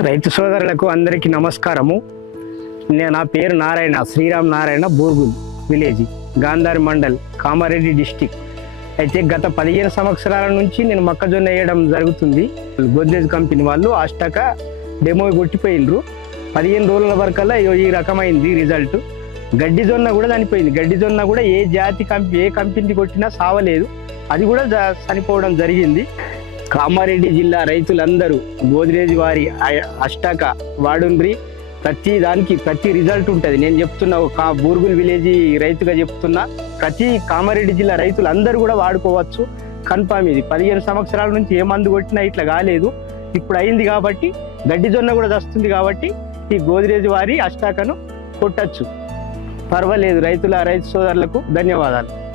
రైతు సోదరులకు అందరికీ నమస్కారము. నేను నా పేరు నారాయణ శ్రీరామ్ నారాయణ బూర్గుల్ విలేజ్ గాంధారి మండల్ కామారెడ్డి డిస్టిక్. అయితే గత పదిహేను సంవత్సరాల నుంచి నేను మొక్కజొన్న వేయడం జరుగుతుంది. గోద్రేజ్ కంపెనీ వాళ్ళు అష్టాక డెమో కొట్టిపోయినరు పదిహేను రోజుల వరకల్లా ఈ రకమైంది రిజల్ట్. గడ్డి జొన్న కూడా చనిపోయింది. గడ్డి జొన్న కూడా ఏ జాతి కంపెనీ ఏ కంపెనీ కొట్టినా సావలేదు. అది కూడా జ- చనిపోవడం జరిగింది. కామారెడ్డి జిల్లా రైతులందరూ గోద్రేజ్ వారి అ- అష్టాక వాడుండ్రి. ప్రతి దానికి ప్రతి రిజల్ట్ ఉంటుంది. నేను చెప్తున్నా ఒక బూర్గుల్ విలేజ్ రైతుగా చెప్తున్నా ప్రతి కామారెడ్డి జిల్లా రైతులందరూ కూడా వాడుకోవచ్చు. కన్ఫామ్ ఇది. పదిహేను సంవత్సరాల నుంచి ఏ మందు కొట్టినా ఇట్లా కాలేదు. ఇప్పుడు అయింది కాబట్టి గడ్డి జొన్న కూడా వస్తుంది కాబట్టి ఈ గోద్రేజ్ వారి అష్టాకను కొట్టచ్చు. పర్వాలేదు రైతుల రైతు సోదరులకు ధన్యవాదాలు.